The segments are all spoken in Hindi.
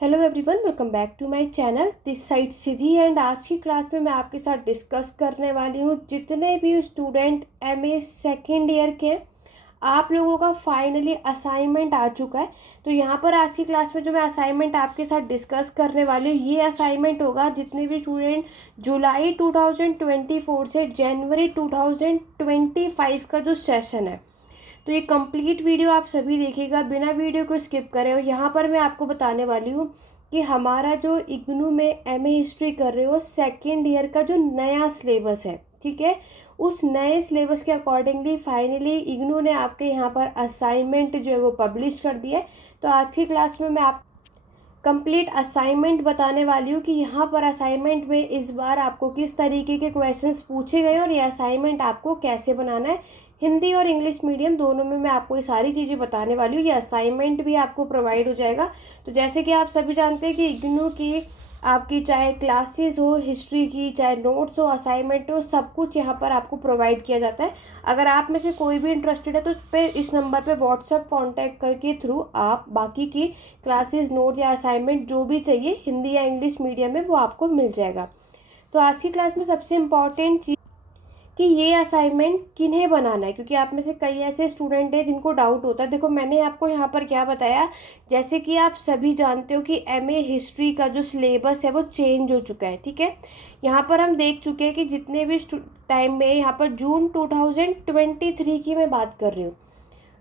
Hello everyone, welcome back to my channel this side Siddhi. And आज की क्लास में मैं आपके साथ डिस्कस करने वाली हूँ जितने भी स्टूडेंट एमए सेकेंड ईयर के हैं, आप लोगों का फाइनली असाइनमेंट आ चुका है। तो यहाँ पर आज की क्लास में जो मैं असाइनमेंट आपके साथ डिस्कस करने वाली हूँ, ये असाइनमेंट होगा जितने भी स्टूडेंट जुलाई 2024 से जनवरी 2025 का जो सेशन है, तो ये कंप्लीट वीडियो आप सभी देखिएगा बिना वीडियो को स्किप करे। और यहाँ पर मैं आपको बताने वाली हूँ कि हमारा जो इग्नू में एमए हिस्ट्री कर रहे हो सेकेंड ईयर का जो नया सिलेबस है, ठीक है, उस नए सिलेबस के अकॉर्डिंगली फाइनली इग्नू ने आपके यहाँ पर असाइनमेंट जो है वो पब्लिश कर दिया है। तो आज की क्लास में मैं आप कंप्लीट असाइनमेंट बताने वाली हूँ कि यहाँ पर असाइनमेंट में इस बार आपको किस तरीके के क्वेश्चंस पूछे गए और ये असाइनमेंट आपको कैसे बनाना है। हिंदी और इंग्लिश मीडियम दोनों में मैं आपको ये सारी चीज़ें बताने वाली हूँ। ये असाइनमेंट भी आपको प्रोवाइड हो जाएगा। तो जैसे कि आप सभी जानते हैं कि इग्नू की आपकी चाहे क्लासेस हो हिस्ट्री की, चाहे नोट्स हो, असाइनमेंट हो, सब कुछ यहाँ पर आपको प्रोवाइड किया जाता है। अगर आप में से कोई भी इंटरेस्टेड है तो फिर इस नंबर पे व्हाट्सएप कांटेक्ट करके थ्रू आप बाकी की क्लासेस, नोट या असाइनमेंट जो भी चाहिए हिंदी या इंग्लिश मीडियम में वो आपको मिल जाएगा। तो आज की क्लास में सबसे इम्पॉर्टेंट चीज़ कि ये असाइनमेंट किन्हें बनाना है, क्योंकि आप में से कई ऐसे स्टूडेंट हैं जिनको डाउट होता है। देखो मैंने आपको यहाँ पर क्या बताया, जैसे कि आप सभी जानते हो कि एमए हिस्ट्री का जो सिलेबस है वो चेंज हो चुका है, ठीक है। यहाँ पर हम देख चुके हैं कि जितने भी टाइम में, यहाँ पर जून 2023 की मैं बात कर रही हूँ,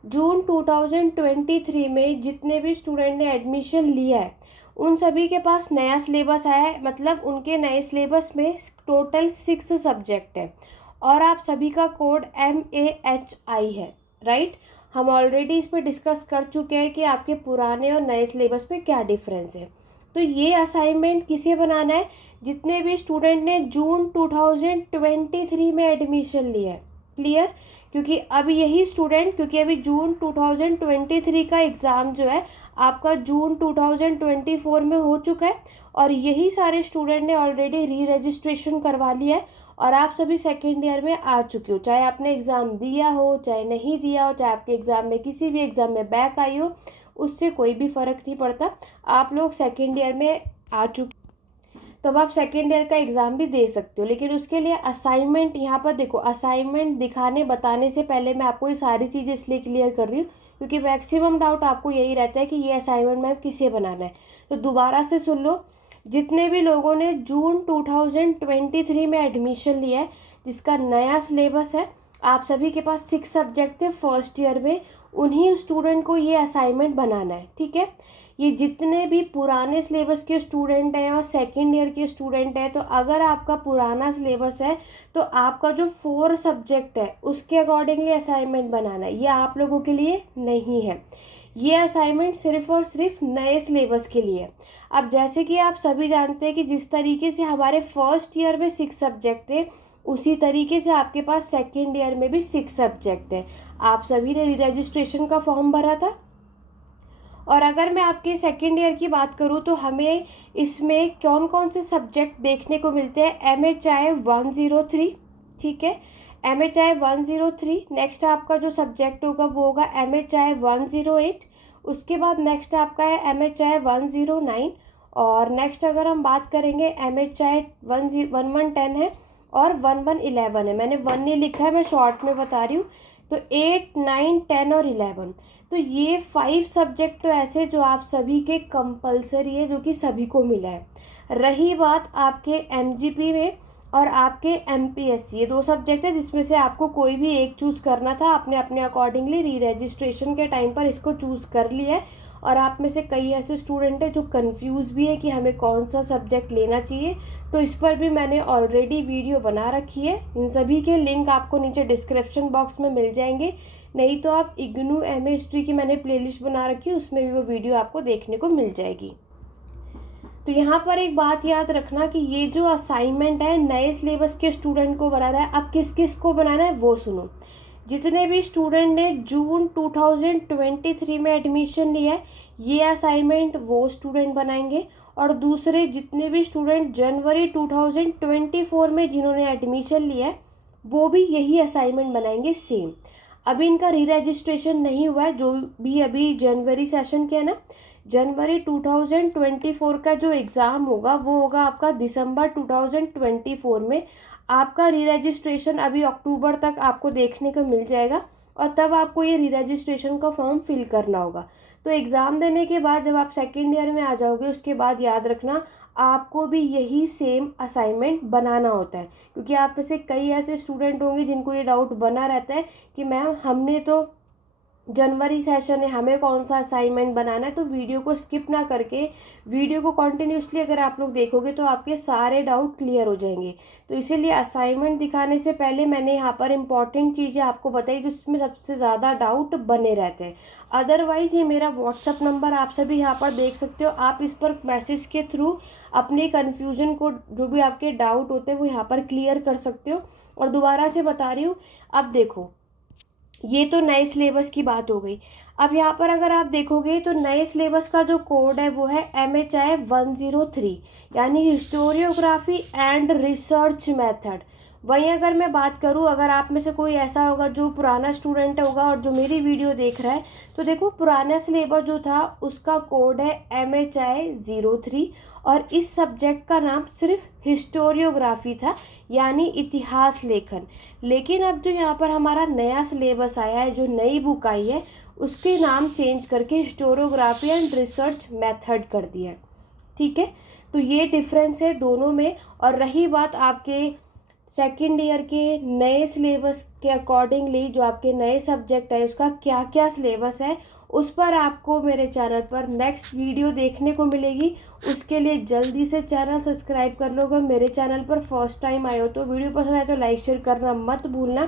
जून 2023 में जितने भी स्टूडेंट ने एडमिशन लिया है उन सभी के पास नया सिलेबस आया है। मतलब उनके नए सिलेबस में टोटल 6 सब्जेक्ट है और आप सभी का कोड MAHI है, राइट। हम ऑलरेडी इस पर डिस्कस कर चुके हैं कि आपके पुराने और नए सिलेबस में क्या डिफरेंस है। तो ये असाइनमेंट किसे बनाना है, जितने भी स्टूडेंट ने जून 2023 में एडमिशन लिया है, क्लियर। क्योंकि अब यही स्टूडेंट, क्योंकि अभी जून 2023 का एग्ज़ाम जो है आपका जून 2024 में हो चुका है और यही सारे स्टूडेंट ने ऑलरेडी री रजिस्ट्रेशन करवा लिया है और आप सभी सेकेंड ईयर में आ चुके हो। चाहे आपने एग्ज़ाम दिया हो, चाहे नहीं दिया हो, चाहे आपके एग्ज़ाम में किसी भी एग्ज़ाम में बैक आई हो, उससे कोई भी फ़र्क नहीं पड़ता। आप लोग सेकेंड ईयर में आ चुके, तो अब आप सेकेंड ईयर का एग्ज़ाम भी दे सकते हो। लेकिन उसके लिए असाइनमेंट, यहाँ पर देखो, असाइनमेंट दिखाने बताने से पहले मैं आपको ये सारी चीज़ें इसलिए क्लियर कर रही हूँ क्योंकि मैक्सिमम डाउट आपको यही रहता है कि ये असाइनमेंट मैम किसे बनाना है। तो दोबारा से सुन लो, जितने भी लोगों ने जून 2023 में एडमिशन लिया है, जिसका नया सिलेबस है, आप सभी के पास 6 सब्जेक्ट थे फर्स्ट ईयर में, उन्हीं स्टूडेंट को ये असाइनमेंट बनाना है, ठीक है। ये जितने भी पुराने सिलेबस के स्टूडेंट हैं और सेकेंड ईयर के स्टूडेंट हैं, तो अगर आपका पुराना सिलेबस है तो आपका जो 4 सब्जेक्ट है उसके अकॉर्डिंगली असाइनमेंट बनाना है। ये आप लोगों के लिए नहीं है, ये असाइनमेंट सिर्फ और सिर्फ नए सिलेबस के लिए है। अब जैसे कि आप सभी जानते हैं कि जिस तरीके से हमारे फर्स्ट ईयर में 6 सब्जेक्ट थे, उसी तरीके से आपके पास सेकेंड ईयर में भी 6 सब्जेक्ट है। आप सभी ने रजिस्ट्रेशन का फॉर्म भरा था और अगर मैं आपके सेकेंड ईयर की बात करूँ तो हमें इसमें कौन कौन से सब्जेक्ट देखने को मिलते हैं। MHI 103, ठीक है, MHI 103। नेक्स्ट आपका जो सब्जेक्ट होगा वो होगा MHI 108। उसके बाद नेक्स्ट आपका है MHI 109 और नेक्स्ट अगर हम बात करेंगे MHI 1110 है और 1111 है। मैंने 1 नहीं लिखा है, मैं शॉर्ट में बता रही हूँ। तो 8, 9, 10 और 11, तो ये 5 सब्जेक्ट तो ऐसे जो आप सभी के कंपलसरी है, जो कि सभी को मिला है। रही बात आपके MGP में और आपके MPSC, ये 2 सब्जेक्ट है जिसमें से आपको कोई भी एक चूज़ करना था। आपने अपने अकॉर्डिंगली री रजिस्ट्रेशन के टाइम पर इसको चूज़ कर लिया है। और आप में से कई ऐसे स्टूडेंट हैं जो कंफ्यूज भी है कि हमें कौन सा सब्जेक्ट लेना चाहिए, तो इस पर भी मैंने ऑलरेडी वीडियो बना रखी है। इन सभी के लिंक आपको नीचे डिस्क्रिप्शन बॉक्स में मिल जाएंगे, नहीं तो आप इग्नू एमए हिस्ट्री की मैंने प्लेलिस्ट बना रखी है, उसमें भी वो वीडियो आपको देखने को मिल जाएगी। तो यहाँ पर एक बात याद रखना कि ये जो असाइनमेंट है नए सिलेबस के स्टूडेंट को बनाना है। अब किस किस को बनाना है वो सुनो। जितने भी स्टूडेंट ने जून 2023 में एडमिशन लिया है, ये असाइनमेंट वो स्टूडेंट बनाएंगे। और दूसरे जितने भी स्टूडेंट जनवरी 2024 में जिन्होंने एडमिशन लिया है, वो भी यही असाइनमेंट बनाएंगे सेम। अभी इनका री रजिस्ट्रेशन नहीं हुआ है, जो भी अभी जनवरी सेशन के है ना, जनवरी 2024 का जो एग्ज़ाम होगा वो होगा आपका दिसंबर 2024 में। आपका री रजिस्ट्रेशन अभी अक्टूबर तक आपको देखने को मिल जाएगा और तब आपको ये री रजिस्ट्रेशन का फॉर्म फिल करना होगा। तो एग्ज़ाम देने के बाद जब आप सेकेंड ईयर में आ जाओगे उसके बाद याद रखना आपको भी यही सेम असाइनमेंट बनाना होता है, क्योंकि आप में से कई ऐसे स्टूडेंट होंगे जिनको ये डाउट बना रहता है कि मैम हमने तो जनवरी सेशन है, हमें कौन सा असाइनमेंट बनाना है। तो वीडियो को स्किप ना करके वीडियो को कंटिन्यूसली अगर आप लोग देखोगे तो आपके सारे डाउट क्लियर हो जाएंगे। तो इसीलिए असाइनमेंट दिखाने से पहले मैंने यहाँ पर इंपॉर्टेंट चीज़ें आपको बताई जिसमें सबसे ज़्यादा डाउट बने रहते हैं। अदरवाइज़ ये मेरा व्हाट्सअप नंबर आप सभी यहाँ पर देख सकते हो, आप इस पर मैसेज के थ्रू अपने कन्फ्यूजन को, जो भी आपके डाउट होते हैं वो यहाँ पर क्लियर कर सकते हो। और दोबारा से बता रही हूँ, अब देखो ये तो नए सिलेबस की बात हो गई। अब यहाँ पर अगर आप देखोगे तो नए सिलेबस का जो कोड है वो है MHI 103, यानी हिस्टोरियोग्राफी एंड रिसर्च मेथड। वहीं अगर मैं बात करूँ, अगर आप में से कोई ऐसा होगा जो पुराना स्टूडेंट होगा और जो मेरी वीडियो देख रहा है, तो देखो पुराना सिलेबस जो था उसका कोड है MHI 03 और इस सब्जेक्ट का नाम सिर्फ हिस्टोरियोग्राफी था, यानी इतिहास लेखन। लेकिन अब जो यहाँ पर हमारा नया सिलेबस आया है, जो नई बुक आई है, उसके नाम चेंज करके हिस्टोरियोग्राफी एंड रिसर्च मेथड कर दिया है। ठीक है, तो ये डिफरेंस है दोनों में। और रही बात आपके सेकेंड ईयर के नए सिलेबस के अकॉर्डिंगली, जो आपके नए सब्जेक्ट है उसका क्या क्या सिलेबस है, उस पर आपको मेरे चैनल पर नेक्स्ट वीडियो देखने को मिलेगी। उसके लिए जल्दी से चैनल सब्सक्राइब कर लो। अगर मेरे चैनल पर फर्स्ट टाइम आए हो तो वीडियो पसंद आए तो लाइक शेयर करना मत भूलना।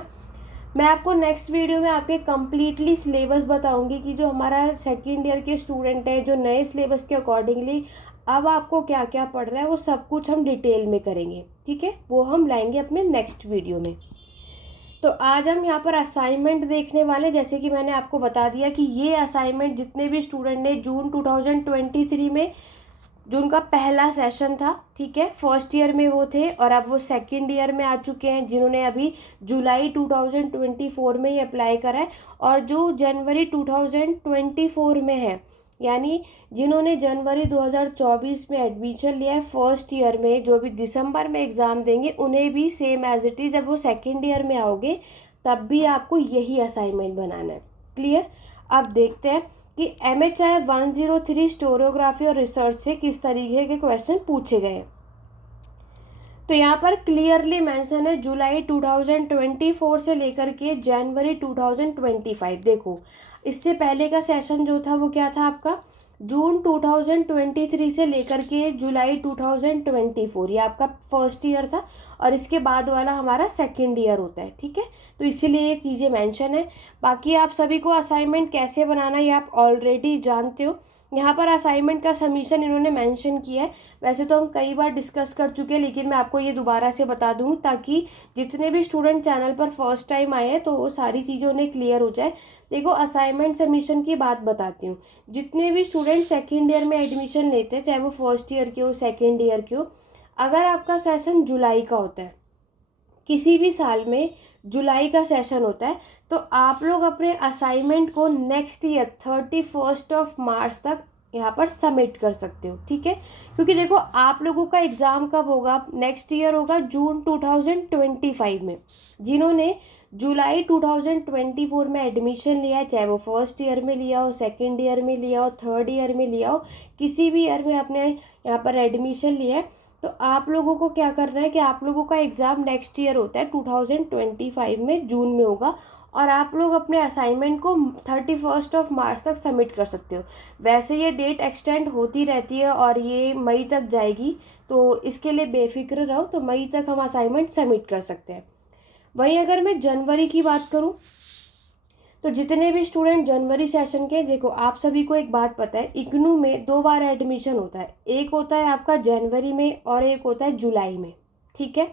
मैं आपको नेक्स्ट वीडियो में आपके कम्प्लीटली सिलेबस बताऊंगी कि जो हमारा सेकेंड ईयर के स्टूडेंट है, जो नए सिलेबस के अकॉर्डिंगली अब आपको क्या क्या पढ़ रहा है, वो सब कुछ हम डिटेल में करेंगे। ठीक है, वो हम लाएंगे अपने नेक्स्ट वीडियो में। तो आज हम यहाँ पर असाइनमेंट देखने वाले, जैसे कि मैंने आपको बता दिया कि ये असाइनमेंट जितने भी स्टूडेंट ने जून 2023 में, जो उनका पहला सेशन था, ठीक है, फर्स्ट ईयर में वो थे और अब वो सेकंड ईयर में आ चुके हैं, जिन्होंने अभी जुलाई 2024 में ही अप्लाई करा है, और जो जनवरी 2024 में है, यानी जिन्होंने जनवरी 2024 में एडमिशन लिया है फर्स्ट ईयर में, जो भी दिसंबर में एग्ज़ाम देंगे उन्हें भी सेम एज इट इज़, जब वो सेकेंड ईयर में आओगे तब भी आपको यही असाइनमेंट बनाना है। क्लियर। अब देखते हैं कि MHI 103 हिस्टोरियोग्राफी और रिसर्च से किस तरीके के क्वेश्चन पूछे गए। तो यहाँ पर क्लियरली मेंशन है जुलाई 2024 से लेकर के जनवरी 2025। देखो इससे पहले का सेशन जो था वो क्या था आपका, जून 2023 से लेकर के जुलाई 2024, ये आपका फर्स्ट ईयर था और इसके बाद वाला हमारा सेकेंड ईयर होता है। ठीक है, तो इसीलिए ये चीज़ें मेंशन है। बाकी आप सभी को असाइनमेंट कैसे बनाना है ये आप ऑलरेडी जानते हो। यहाँ पर असाइनमेंट का सबमिशन इन्होंने मेंशन किया है। वैसे तो हम कई बार डिस्कस कर चुके हैं, लेकिन मैं आपको ये दोबारा से बता दूँ ताकि जितने भी स्टूडेंट चैनल पर फर्स्ट टाइम आए हैं तो वो सारी चीज़ें उन्हें क्लियर हो जाए। देखो असाइनमेंट सबमिशन की बात बताती हूँ। जितने भी स्टूडेंट सेकेंड ईयर में एडमिशन लेते हैं, चाहे वो फर्स्ट ईयर के हो सेकेंड ईयर के हो, अगर आपका सेशन जुलाई का होता है, किसी भी साल में जुलाई का सेशन होता है, तो आप लोग अपने असाइनमेंट को नेक्स्ट ईयर 31 मार्च तक यहाँ पर सबमिट कर सकते हो। ठीक है, क्योंकि देखो आप लोगों का एग्ज़ाम कब होगा, नेक्स्ट ईयर होगा जून 2025 में। जिन्होंने जुलाई 2024 में एडमिशन लिया है, चाहे वो फर्स्ट ईयर में लिया हो, सेकेंड ईयर में लिया हो, थर्ड ईयर में लिया हो, किसी भी ईयर में आपने यहाँ पर एडमिशन लिया है, तो आप लोगों को क्या करना है कि आप लोगों का एग्ज़ाम नेक्स्ट ईयर होता है 2025 में जून में होगा, और आप लोग अपने असाइनमेंट को 31 मार्च तक सबमिट कर सकते हो। वैसे ये डेट एक्सटेंड होती रहती है और ये मई तक जाएगी, तो इसके लिए बेफिक्र रहो। तो मई तक हम असाइनमेंट सबमिट कर सकते हैं। वहीं अगर मैं जनवरी की बात करूँ, तो जितने भी स्टूडेंट जनवरी सेशन के, देखो आप सभी को एक बात पता है, इग्नू में 2 बार एडमिशन होता है। एक होता है आपका जनवरी में और एक होता है जुलाई में। ठीक है,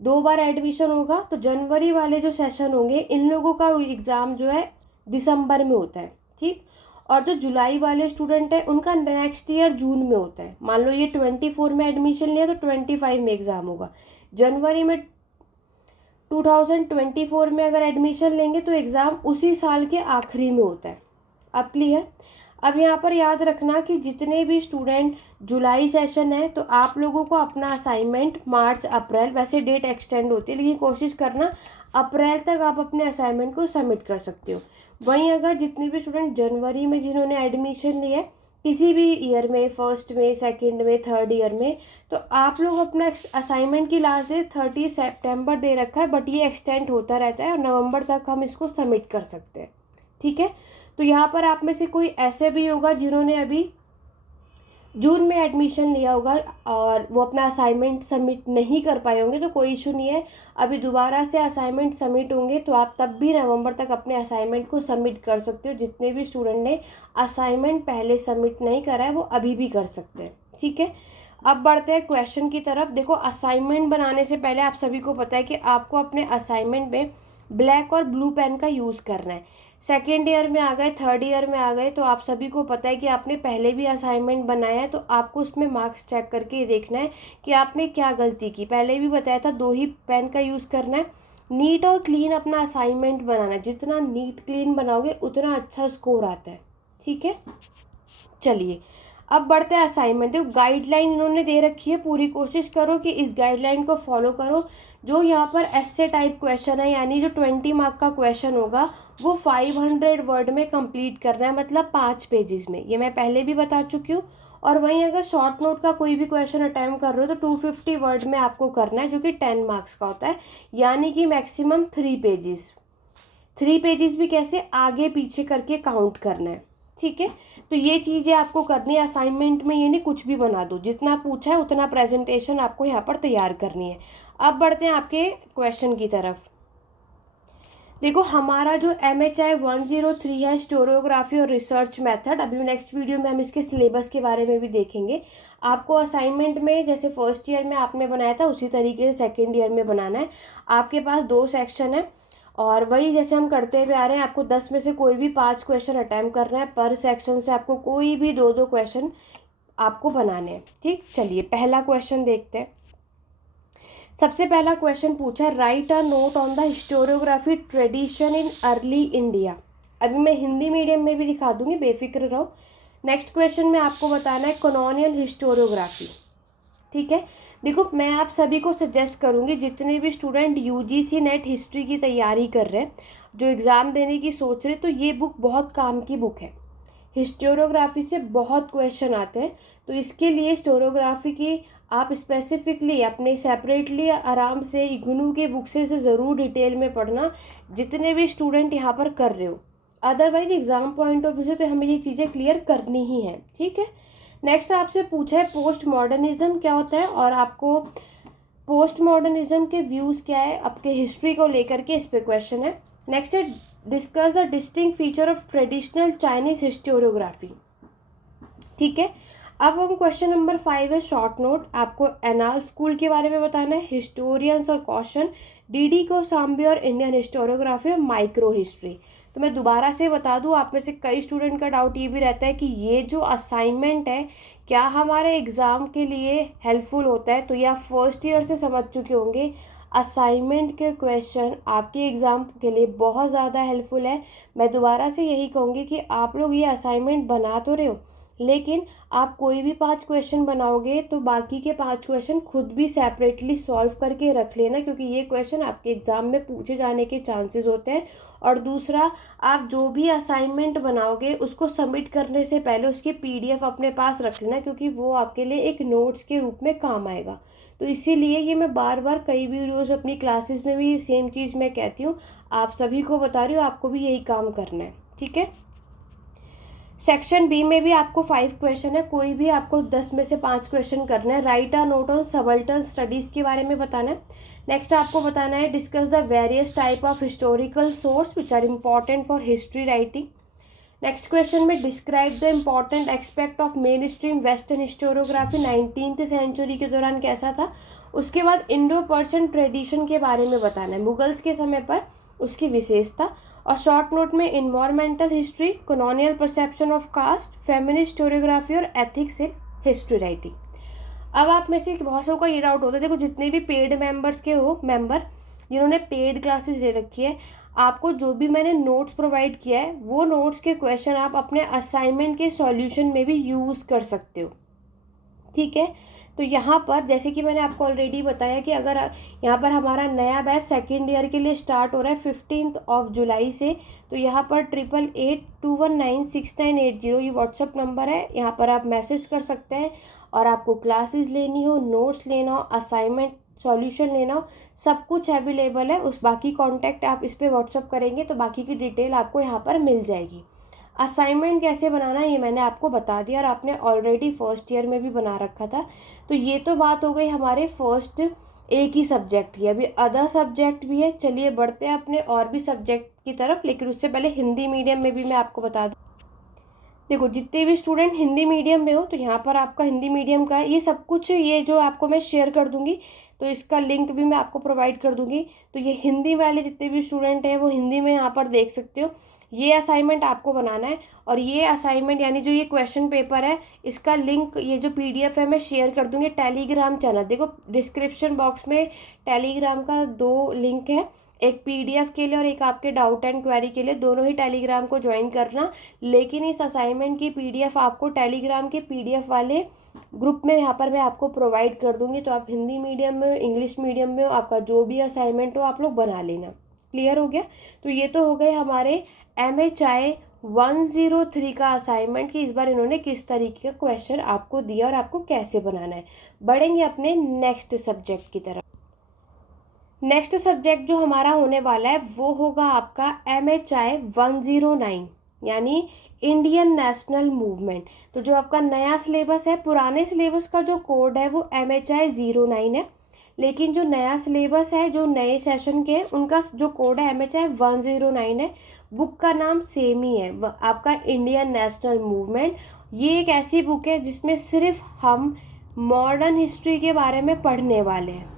2 बार एडमिशन होगा। तो जनवरी वाले जो सेशन होंगे इन लोगों का एग्ज़ाम जो है दिसंबर में होता है। ठीक, और जो जुलाई वाले स्टूडेंट है उनका नेक्स्ट ईयर जून में होता है। मान लो ये 24 में एडमिशन लिया तो 25 में एग्ज़ाम होगा। जनवरी में 2024 में अगर एडमिशन लेंगे तो एग्ज़ाम उसी साल के आखिरी में होता है। अब क्लियर। अब यहाँ पर याद रखना कि जितने भी स्टूडेंट जुलाई सेशन है तो आप लोगों को अपना असाइनमेंट मार्च अप्रैल, वैसे डेट एक्सटेंड होती है लेकिन कोशिश करना अप्रैल तक आप अपने असाइनमेंट को सबमिट कर सकते हो। वहीं अगर जितने भी स्टूडेंट जनवरी में जिन्होंने एडमिशन लिया है किसी भी ईयर में, फर्स्ट में, सेकेंड में, थर्ड ईयर में, तो आप लोग अपना असाइनमेंट की लास्ट डेट 30 सितंबर दे रखा है, बट ये एक्सटेंड होता रहता है और नवंबर तक हम इसको सबमिट कर सकते हैं। ठीक है, तो यहाँ पर आप में से कोई ऐसे भी होगा जिन्होंने अभी जून में एडमिशन लिया होगा और वो अपना असाइनमेंट सबमिट नहीं कर पाए होंगे, तो कोई इशू नहीं है, अभी दोबारा से असाइनमेंट सबमिट होंगे तो आप तब भी नवंबर तक अपने असाइनमेंट को सबमिट कर सकते हो। जितने भी स्टूडेंट ने असाइनमेंट पहले सबमिट नहीं करा है वो अभी भी कर सकते हैं। ठीक है, अब बढ़ते हैं क्वेश्चन की तरफ। देखो, असाइनमेंट बनाने से पहले आप सभी को पता है कि आपको अपने असाइनमेंट में ब्लैक और ब्लू पेन का यूज़ करना है। सेकेंड ईयर में आ गए, थर्ड ईयर में आ गए तो आप सभी को पता है कि आपने पहले भी असाइनमेंट बनाया है, तो आपको उसमें मार्क्स चेक करके ये देखना है कि आपने क्या गलती की। पहले भी बताया था 2 ही पेन का यूज़ करना है। नीट और क्लीन अपना असाइनमेंट बनाना है, जितना नीट क्लीन बनाओगे उतना अच्छा स्कोर आता है। ठीक है, चलिए अब बढ़ते हैं असाइनमेंट। देखो, गाइडलाइन इन्होंने दे रखी है, पूरी कोशिश करो कि इस गाइडलाइन को फॉलो करो। जो यहाँ पर एस्से टाइप क्वेश्चन है, यानी जो 20 मार्क का क्वेश्चन होगा वो 500 वर्ड में कंप्लीट करना है, मतलब 5 पेजेस में। ये मैं पहले भी बता चुकी हूँ। और वहीं अगर शॉर्ट नोट का कोई भी क्वेश्चन अटेम्प्ट कर रहे हो तो 250 वर्ड में आपको करना है, जो कि 10 मार्क्स का होता है, यानी कि मैक्सिमम 3 पेजेस। 3 पेजेस भी कैसे, आगे पीछे करके काउंट करना है। ठीक है, तो ये चीज़ें आपको करनी है असाइनमेंट में। ये नहीं कुछ भी बना दो, जितना पूछा है उतना प्रेजेंटेशन आपको यहाँ पर तैयार करनी है। अब बढ़ते हैं आपके क्वेश्चन की तरफ। देखो, हमारा जो MHI 103 है, स्टोरियोग्राफी और रिसर्च मेथड, अभी नेक्स्ट वीडियो में हम इसके सिलेबस के बारे में भी देखेंगे। आपको असाइनमेंट में जैसे फर्स्ट ईयर में आपने बनाया था उसी तरीके से सेकेंड ईयर में बनाना है। आपके पास 2 सेक्शन है और वही जैसे हम करते हुए आ रहे हैं, आपको 10 में से कोई भी 5 क्वेश्चन अटेम्प्ट करना है। पर सेक्शन से आपको कोई भी 2-2 क्वेश्चन आपको बनाने हैं। ठीक, चलिए पहला क्वेश्चन देखते हैं। सबसे पहला क्वेश्चन पूछा, right a note on the historiography tradition in early India. अभी मैं हिंदी मीडियम में भी दिखा दूंगी, बेफिक्र रहो। नेक्स्ट क्वेश्चन में आपको बताना है कॉलोनियल हिस्टोरियोग्राफी। ठीक है, देखो मैं आप सभी को सजेस्ट करूंगी, जितने भी स्टूडेंट UGC नेट हिस्ट्री की तैयारी कर रहे हैं, जो एग्ज़ाम देने की सोच रहे, तो ये बुक बहुत काम की बुक है। हिस्टोरियोग्राफी से बहुत क्वेश्चन आते हैं, तो इसके लिए हिस्टोरियोग्राफी की आप स्पेसिफिकली अपने सेपरेटली आराम से इग्नू के बुक से ज़रूर डिटेल में पढ़ना, जितने भी स्टूडेंट यहाँ पर कर रहे हो। Otherwise exam point of view से तो हमें ये चीज़ें क्लियर करनी ही है। ठीक है, नेक्स्ट आपसे पूछा है पोस्ट मॉडर्निज्म क्या होता है, और आपको पोस्ट मॉडर्निज्म के व्यूज़ क्या है आपके हिस्ट्री को लेकर के, इस पे क्वेश्चन है। नेक्स्ट है discuss the distinct feature of traditional Chinese historiography. ठीक है, अब हम क्वेश्चन नंबर 5 है शॉर्ट नोट। आपको एनाल स्कूल के बारे में बताना है, हिस्टोरियंस और कॉशन, DD कोसाम्बी और इंडियन हिस्टोरियोग्राफी और माइक्रो हिस्ट्री। तो मैं दोबारा से बता दूं, आप में से कई स्टूडेंट का डाउट ये भी रहता है कि ये जो असाइनमेंट है क्या हमारे एग्ज़ाम के लिए हेल्पफुल होता है, तो ये आप फर्स्ट ईयर से समझ चुके होंगे। असाइनमेंट के क्वेश्चन आपके एग्ज़ाम के लिए बहुत ज़्यादा हेल्पफुल है। मैं दोबारा से यही कहूँगी कि आप लोग ये असाइनमेंट बना तो रहे हो, लेकिन आप कोई भी 5 क्वेश्चन बनाओगे तो बाकी के 5 क्वेश्चन खुद भी सेपरेटली सॉल्व करके रख लेना, क्योंकि ये क्वेश्चन आपके एग्ज़ाम में पूछे जाने के चांसेस होते हैं। और दूसरा, आप जो भी असाइनमेंट बनाओगे उसको सबमिट करने से पहले उसकी PDF अपने पास रख लेना, क्योंकि वो आपके लिए एक नोट्स के रूप में काम आएगा। तो इसीलिए ये मैं बार बार कई वीडियोज़ अपनी क्लासेस में भी सेम चीज़ मैं कहती हूँ, आप सभी को बता रही हूँ, आपको भी यही काम करना है। ठीक है, सेक्शन B में भी आपको 5 क्वेश्चन है, कोई भी आपको 10 में से 5 क्वेश्चन करना है। Write a note on subaltern studies के बारे में बताना है। नेक्स्ट आपको बताना है discuss the various type of historical source which are important for history writing. Next question में describe the important aspect of mainstream western historiography 19th century के दौरान कैसा था। उसके बाद इंडो पर्शियन ट्रेडिशन के बारे में बताना है, मुगल्स के समय पर उसकी विशेषता। और शॉर्ट नोट में environmental history, colonial perception of caste, feminist historiography और एथिक्स इन हिस्ट्री राइटिंग। अब आप में से बहुत सौ का ये डाउट होता है, देखो जितने भी पेड मेंबर्स के हो मेंबर जिन्होंने पेड क्लासेस ले रखी है, आपको जो भी मैंने नोट्स प्रोवाइड किया है वो नोट्स के क्वेश्चन आप अपने असाइनमेंट के सॉल्यूशन में भी यूज़ कर सकते हो, ठीक है। तो यहाँ पर जैसे कि मैंने आपको ऑलरेडी बताया कि अगर यहाँ पर हमारा नया बैच सेकेंड ईयर के लिए स्टार्ट हो रहा है 15 जुलाई से, तो यहाँ पर 8882196980 ये व्हाट्सअप नंबर है, यहाँ पर आप मैसेज कर सकते हैं। और आपको क्लासेस लेनी हो, नोट्स लेना हो, असाइनमेंट सॉल्यूशन लेना हो, सब कुछ अवेलेबल है। उस बाकी कांटेक्ट आप इस पर व्हाट्सअप करेंगे तो बाकी की डिटेल आपको यहाँ पर मिल जाएगी। असाइनमेंट कैसे बनाना है ये मैंने आपको बता दिया और आपने ऑलरेडी फर्स्ट ईयर में भी बना रखा था। तो ये तो बात हो गई हमारे फर्स्ट एक ही सब्जेक्ट की। अभी अदर सब्जेक्ट भी है, चलिए बढ़ते हैं अपने और भी सब्जेक्ट की तरफ। लेकिन उससे पहले हिंदी मीडियम में भी मैं आपको बता दूँ, देखो जितने भी स्टूडेंट हिंदी मीडियम में हो तो यहाँ पर आपका हिंदी मीडियम का ये सब कुछ, ये जो आपको मैं शेयर कर दूंगी तो इसका लिंक भी मैं आपको प्रोवाइड कर दूंगी। तो ये हिंदी वाले जितने भी स्टूडेंट हैं वो हिंदी में यहाँ पर देख सकते हो। ये असाइनमेंट आपको बनाना है और ये असाइनमेंट यानी जो ये क्वेश्चन पेपर है इसका लिंक, ये जो PDF है मैं शेयर कर दूंगी टेलीग्राम चैनल। देखो डिस्क्रिप्शन बॉक्स में टेलीग्राम का 2 लिंक है, एक PDF के लिए और एक आपके डाउट एंड क्वेरी के लिए। दोनों ही टेलीग्राम को ज्वाइन करना, लेकिन इस असाइनमेंट की PDF आपको टेलीग्राम के PDF वाले ग्रुप में यहाँ पर मैं आपको प्रोवाइड कर दूंगी। तो आप हिंदी मीडियम में हो, इंग्लिश मीडियम में हो, आपका जो भी असाइनमेंट हो आप लोग बना लेना। क्लियर हो गया? तो ये तो हो गए हमारे MHI 103 का असाइनमेंट कि इस बार इन्होंने किस तरीके का क्वेश्चन आपको दिया और आपको कैसे बनाना है। बढ़ेंगे अपने नेक्स्ट सब्जेक्ट की तरफ। नेक्स्ट सब्जेक्ट जो हमारा होने वाला है वो होगा आपका MHI 109 यानी इंडियन नेशनल मूवमेंट। तो जो आपका नया सिलेबस है, पुराने सिलेबस का जो कोड है वो MHI 09 है, लेकिन जो नया सिलेबस है जो नए सेशन के उनका जो कोड है MHI 109 है। बुक का नाम सेम ही है, आपका इंडियन नेशनल मूवमेंट। ये एक ऐसी बुक है जिसमें सिर्फ हम मॉडर्न हिस्ट्री के बारे में पढ़ने वाले हैं,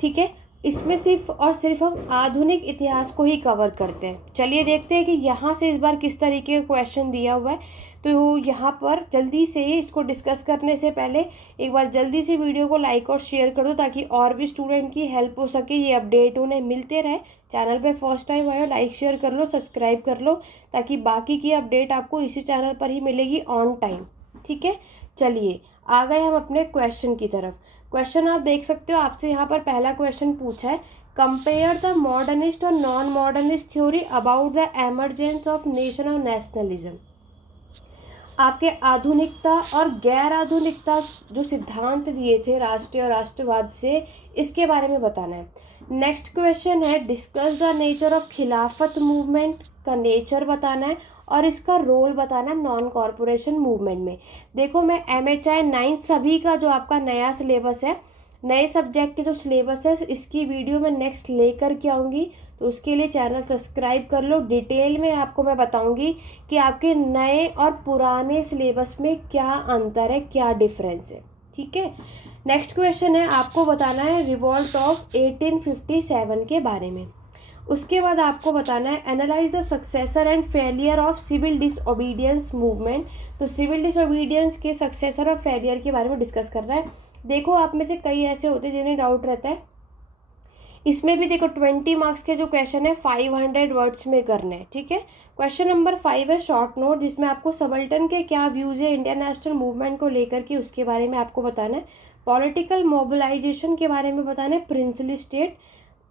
ठीक है। इसमें सिर्फ और सिर्फ हम आधुनिक इतिहास को ही कवर करते हैं। चलिए देखते हैं कि यहाँ से इस बार किस तरीके का क्वेश्चन दिया हुआ है। तो यहाँ पर जल्दी से इसको डिस्कस करने से पहले एक बार जल्दी से वीडियो को लाइक और शेयर कर दो ताकि और भी स्टूडेंट की हेल्प हो सके, ये अपडेट उन्हें मिलते रहे। चैनल पे फर्स्ट टाइम आए हो लाइक शेयर कर लो, सब्सक्राइब कर लो ताकि बाकी की अपडेट आपको इसी चैनल पर ही मिलेगी ऑन टाइम, ठीक है। चलिए आ गए हम अपने क्वेश्चन की तरफ। क्वेश्चन आप देख सकते हो, आपसे यहाँ पर पहला क्वेश्चन पूछा है, कंपेयर द मॉडर्निस्ट और non modernist theory about the emergence of nation और नेशनलिज्म। आपके आधुनिकता और गैर आधुनिकता जो सिद्धांत दिए थे राष्ट्रीय और राष्ट्रवाद से, इसके बारे में बताना है। नेक्स्ट क्वेश्चन है, डिस्कस द नेचर ऑफ खिलाफत मूवमेंट का नेचर बताना है और इसका रोल बताना है नॉन कॉरपोरेशन मूवमेंट में। देखो मैं MHI 9 सभी का जो आपका नया सिलेबस है, नए सब्जेक्ट के जो सिलेबस है इसकी वीडियो मैं नेक्स्ट लेकर के आऊँगी, तो उसके लिए चैनल सब्सक्राइब कर लो। डिटेल में आपको मैं बताऊंगी कि आपके नए और पुराने सिलेबस में क्या अंतर है, क्या डिफरेंस है, ठीक है। नेक्स्ट क्वेश्चन है, आपको बताना है रिवॉल्ट ऑफ 1857 के बारे में। उसके बाद आपको बताना है analyse the successor and failure of civil disobedience movement. तो सिविल डिसओबीडियंस के सक्सेसर और फेलियर के बारे में डिस्कस करना है। देखो आप में से कई ऐसे होते हैं जिन्हें डाउट रहता है, इसमें भी देखो 20 मार्क्स के जो क्वेश्चन है 500 वर्ड्स में करने हैं, ठीक है। क्वेश्चन नंबर 5 है शॉर्ट नोट, जिसमें आपको सबल्टन के क्या व्यूज़ है इंडियन नेशनल मूवमेंट को लेकर के उसके बारे में आपको बताना है। पॉलिटिकल मोबिलाइजेशन के बारे में बताना है, प्रिंसली स्टेट।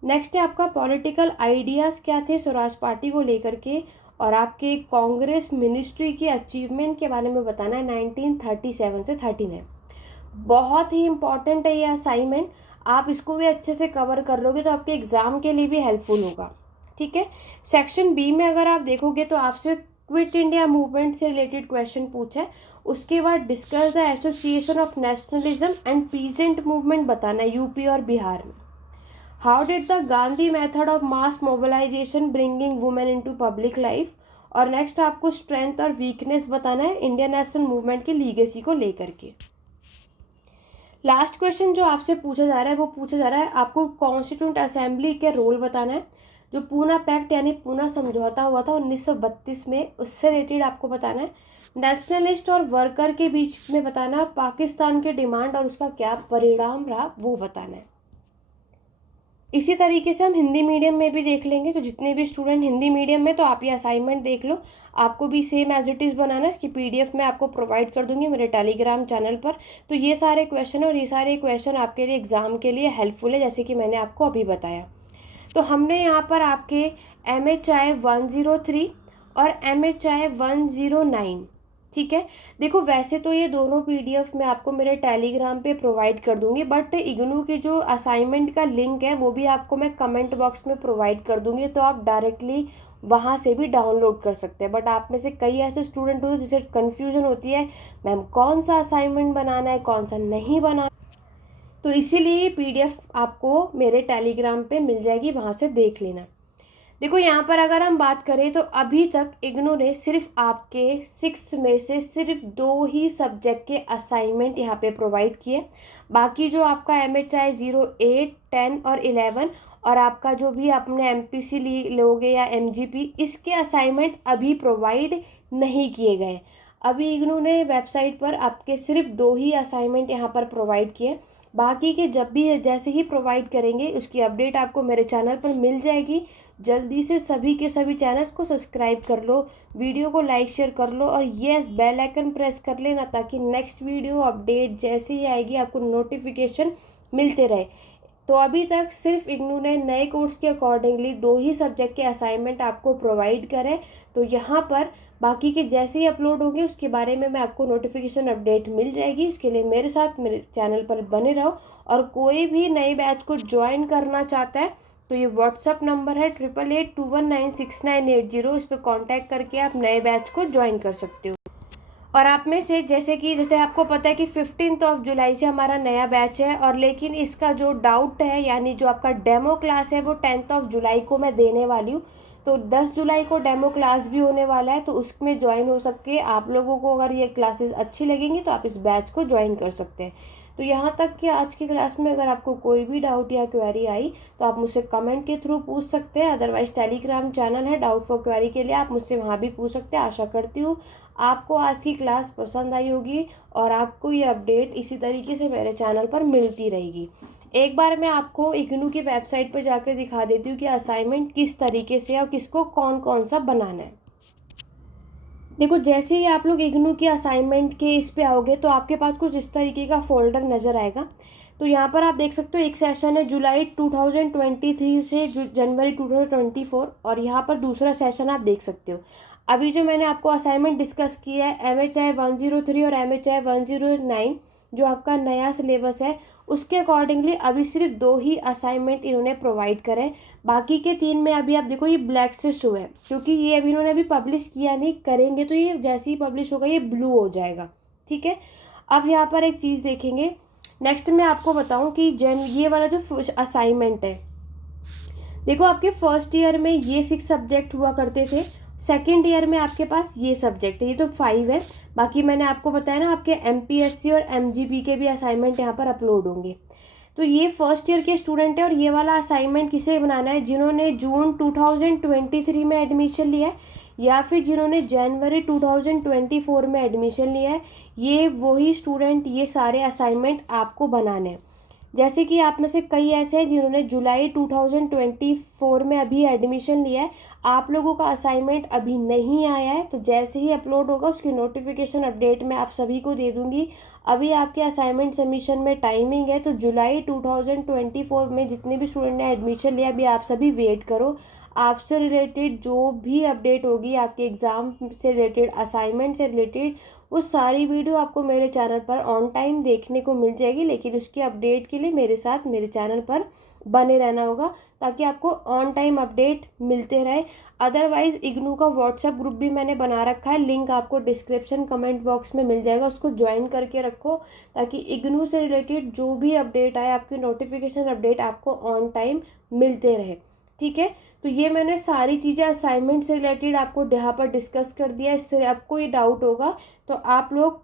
नेक्स्ट है आपका पॉलिटिकल आइडियाज़ क्या थे स्वराज पार्टी को लेकर के, और आपके कांग्रेस मिनिस्ट्री की अचीवमेंट के बारे में बताना है 1937 से 39। बहुत ही इंपॉर्टेंट है ये असाइनमेंट, आप इसको भी अच्छे से कवर कर लोगे तो आपके एग्ज़ाम के लिए भी हेल्पफुल होगा, ठीक है। सेक्शन B में अगर आप देखोगे तो आपसे क्विट इंडिया मूवमेंट से रिलेटेड क्वेश्चन पूछा है। उसके बाद discuss the association of nationalism and peasant movement बताना है यूपी और बिहार में। How did the Gandhi method of mass mobilisation bringing women into public life. और नेक्स्ट आपको स्ट्रेंथ और वीकनेस बताना है इंडियन नेशनल मूवमेंट की लीगेसी को लेकर के। लास्ट क्वेश्चन जो आपसे पूछा जा रहा है वो पूछा जा रहा है आपको कॉन्स्टिट्यूंट असेंबली के रोल बताना है। जो पूना पैक्ट यानी पूना समझौता हुआ था 1932 में, उससे रिलेटेड आपको बताना है। नेशनलिस्ट और वर्कर के बीच में बताना है, पाकिस्तान के डिमांड और उसका क्या परिणाम रहा वो बताना है। इसी तरीके से हम हिंदी मीडियम में भी देख लेंगे। तो जितने भी स्टूडेंट हिंदी मीडियम में, तो आप ये असाइनमेंट देख लो, आपको भी सेम एज इट इज़ बनाना है। इसकी पीडीएफ मैं आपको प्रोवाइड कर दूंगी मेरे टेलीग्राम चैनल पर। तो ये सारे क्वेश्चन और ये सारे क्वेश्चन आपके लिए एग्ज़ाम के लिए हेल्पफुल है, जैसे कि मैंने आपको अभी बताया। तो हमने यहाँ पर आपके MHI 103 और MHI 109, ठीक है। देखो वैसे तो ये दोनों पीडीएफ मैं आपको मेरे टेलीग्राम पे प्रोवाइड कर दूंगी, बट इग्नू की जो असाइनमेंट का लिंक है वो भी आपको मैं कमेंट बॉक्स में प्रोवाइड कर दूंगी, तो आप डायरेक्टली वहाँ से भी डाउनलोड कर सकते हैं। बट आप में से कई ऐसे स्टूडेंट होते हैं जिसे कन्फ्यूजन होती है, मैम कौन सा असाइनमेंट बनाना है कौन सा नहीं बनाना, तो इसीलिए ये पीडीएफ आपको मेरे टेलीग्राम पे मिल जाएगी, वहाँ से देख लेना। देखो यहाँ पर अगर हम बात करें तो अभी तक इग्नू ने सिर्फ आपके 6 में से सिर्फ 2 ही सब्जेक्ट के असाइनमेंट यहाँ पे प्रोवाइड किए। बाकी जो आपका MHI 08, 10 और 11 और आपका जो भी आपने MPC लोगे या MGP, इसके असाइनमेंट अभी प्रोवाइड नहीं किए गए। अभी इग्नू ने वेबसाइट पर आपके सिर्फ 2 ही असाइनमेंट यहाँ पर प्रोवाइड किए। बाकी के जब भी जैसे ही प्रोवाइड करेंगे उसकी अपडेट आपको मेरे चैनल पर मिल जाएगी। जल्दी से सभी के सभी चैनल्स को सब्सक्राइब कर लो, वीडियो को लाइक शेयर कर लो और येस बेल आइकन प्रेस कर लेना, ताकि नेक्स्ट वीडियो अपडेट जैसे ही आएगी आपको नोटिफिकेशन मिलते रहे। तो अभी तक सिर्फ इग्नू ने नए कोर्स के अकॉर्डिंगली 2 ही सब्जेक्ट के असाइनमेंट आपको प्रोवाइड करें। तो यहाँ पर बाकी के जैसे ही अपलोड होंगे उसके बारे में मैं आपको नोटिफिकेशन अपडेट मिल जाएगी। उसके लिए मेरे साथ मेरे चैनल पर बने रहो। और कोई भी नए बैच को ज्वाइन करना चाहता है तो ये व्हाट्सअप नंबर है 8882196980, इस पर कॉन्टैक्ट करके आप नए बैच को ज्वाइन कर सकते हो। और आप में से जैसे आपको पता है कि 15 जुलाई से हमारा नया बैच है, और लेकिन इसका जो डाउट है यानी जो आपका डेमो क्लास है वो 10 जुलाई को मैं देने वाली हूँ। तो 10 जुलाई को डेमो क्लास भी होने वाला है, तो उसमें ज्वाइन हो सकते हैं। आप लोगों को अगर ये क्लासेस अच्छी लगेंगी तो आप इस बैच को ज्वाइन कर सकते हैं। तो यहाँ तक कि आज की क्लास में अगर आपको कोई भी डाउट या क्वेरी आई तो आप मुझसे कमेंट के थ्रू पूछ सकते हैं। अदरवाइज टेलीग्राम चैनल है डाउट फॉर क्वेरी के लिए, आप मुझसे वहाँ भी पूछ सकते हैं। आशा करती हूँ आपको आज की क्लास पसंद आई होगी और आपको ये अपडेट इसी तरीके से मेरे चैनल पर मिलती रहेगी। एक बार मैं आपको इग्नू की वेबसाइट पर जाकर दिखा देती हूँ कि असाइनमेंट किस तरीके से और किसको कौन कौन सा बनाना है। देखो जैसे ही आप लोग इग्नू के असाइनमेंट के इस पे आओगे तो आपके पास कुछ इस तरीके का फोल्डर नज़र आएगा। तो यहाँ पर आप देख सकते हो एक सेशन है जुलाई 2023 से जनवरी 2024, और यहाँ पर दूसरा सेशन आप देख सकते हो। अभी जो मैंने आपको असाइनमेंट डिस्कस किया है MHI 103 और MHI 109, जो आपका नया सिलेबस है उसके अकॉर्डिंगली अभी सिर्फ 2 ही असाइनमेंट इन्होंने प्रोवाइड करे। बाकी के 3 में अभी आप देखो ये ब्लैक से शो है, क्योंकि ये अभी इन्होंने अभी पब्लिश किया नहीं, करेंगे तो ये जैसे ही पब्लिश होगा ये ब्लू हो जाएगा, ठीक है। अब यहाँ पर एक चीज़ देखेंगे, नेक्स्ट मैं आपको बताऊँ कि ये वाला जो असाइनमेंट है, देखो आपके फर्स्ट ईयर में ये 6 सब्जेक्ट हुआ करते थे, सेकेंड ईयर में आपके पास ये सब्जेक्ट है, ये तो 5 है। बाकी मैंने आपको बताया ना आपके MPSC और MGP के भी असाइनमेंट यहाँ पर अपलोड होंगे। तो ये फर्स्ट ईयर के स्टूडेंट है, और ये वाला असाइनमेंट किसे बनाना है, जिन्होंने जून 2023 में एडमिशन लिया है या फिर जिन्होंने जनवरी 2024 में एडमिशन लिया है, ये वही स्टूडेंट ये सारे असाइनमेंट आपको बनाने हैं। जैसे कि आप में से कई ऐसे हैं जिन्होंने जुलाई 2024 में अभी एडमिशन लिया है, आप लोगों का असाइनमेंट अभी नहीं आया है, तो जैसे ही अपलोड होगा उसकी नोटिफिकेशन अपडेट मैं आप सभी को दे दूंगी। अभी आपके असाइनमेंट सबमिशन में टाइमिंग है, तो जुलाई 2024 में जितने भी स्टूडेंट ने एडमिशन लिया अभी आप सभी वेट करो। आपसे रिलेटेड जो भी अपडेट होगी, आपके एग्ज़ाम से रिलेटेड, असाइनमेंट से रिलेटेड, वो सारी वीडियो आपको मेरे चैनल पर ऑन टाइम देखने को मिल जाएगी। लेकिन उसकी अपडेट के लिए मेरे साथ मेरे चैनल पर बने रहना होगा, ताकि आपको ऑन टाइम अपडेट मिलते रहे। अदरवाइज़ इग्नू का व्हाट्सएप ग्रुप भी मैंने बना रखा है, लिंक आपको डिस्क्रिप्शन कमेंट बॉक्स में मिल जाएगा, उसको ज्वाइन करके रखो, ताकि इग्नू से रिलेटेड जो भी अपडेट आए, आपकी नोटिफिकेशन अपडेट आपको ऑन टाइम मिलते रहे, ठीक है। तो ये मैंने सारी चीज़ें असाइनमेंट से रिलेटेड आपको यहाँ पर डिस्कस कर दिया। इससे आपको ये डाउट होगा तो आप लोग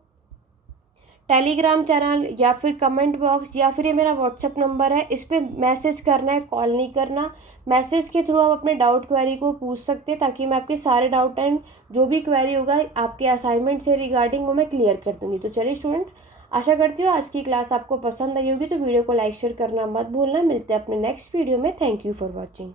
टेलीग्राम चैनल या फिर कमेंट बॉक्स या फिर ये मेरा व्हाट्सएप नंबर है, इस पर मैसेज करना है, कॉल नहीं करना। मैसेज के थ्रू आप अपने डाउट क्वेरी को पूछ सकते हैं, ताकि मैं आपके सारे डाउट एंड जो भी क्वेरी होगा आपके असाइनमेंट से रिगार्डिंग वो मैं क्लियर कर दूँगी। तो चलिए स्टूडेंट, आशा करती हूँ आज की क्लास आपको पसंद आई होगी, तो वीडियो को लाइक शेयर करना मत भूलना। मिलते हैं अपने नेक्स्ट वीडियो में। Thank you for watching.